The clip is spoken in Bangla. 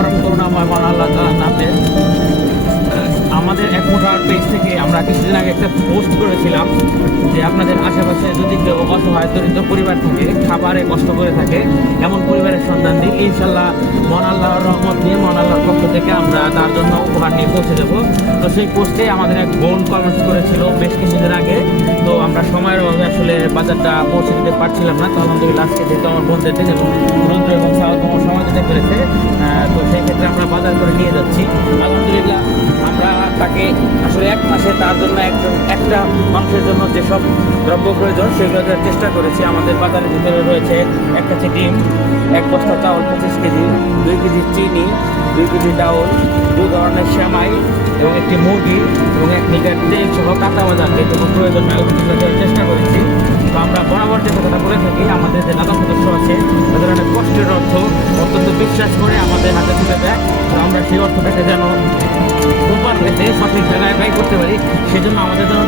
পরম করুণাময় মহান আল্লাহ নামে। আমাদের এক মোটার পেজ থেকে আমরা কিছুদিন আগে একটা পোস্ট করেছিলাম যে আপনাদের আশেপাশে যদি কেউ অসহায় দরিদ্র পরিবার থাকে, খাবারে কষ্ট করে থাকে, এমন পরিবারের সন্তান দিন ইনশাল্লাহ মন রহমত দিয়ে মন আল্লাহর পক্ষ থেকে আমরা তার জন্য উপহার নিয়ে পৌঁছে দেবো। তো সেই পোস্টে আমাদের এক বোন কমেন্ট করেছিল বেশ কিছুদিন আগে। তো আমরা সময়ের অভাবে আসলে বাজারটা পৌঁছে দিতে পারছিলাম না। তো আলহামদুলিল্লাহ আজকে যেহেতু আমার বোনদের এবং রৌদ্র এবং আসলে এক মাসে তার জন্য একজন, একটা মানুষের জন্য যেসব দ্রব্য প্রয়োজন, সেগুলো চেষ্টা করেছি। আমাদের বাজারের ভিতরে রয়েছে এক কেজি ডিম, এক বস্তা চাউল পঁচিশ কেজি, দুই কেজি চিনি, দুই কেজি ডাউল দু ধরনের শ্যামাই এবং একটি মুরগি এবং এক লিটার তেল সহ কাঁচা বাজার যেটুকু প্রয়োজন আলহামদুলিল্লাহ যে কথাটা বলে থাকি। আমাদের যে দাদা সদস্য আছে, তাদের অনেক কষ্টের অর্থ, অত্যন্ত বিশ্বাস করে আমাদের হাতে তুলে দেয়। আমরা সেই অর্থটাকে যেন সঠিক জায়গায় ব্যয় করতে পারি, সেজন্য আমাদের জন্য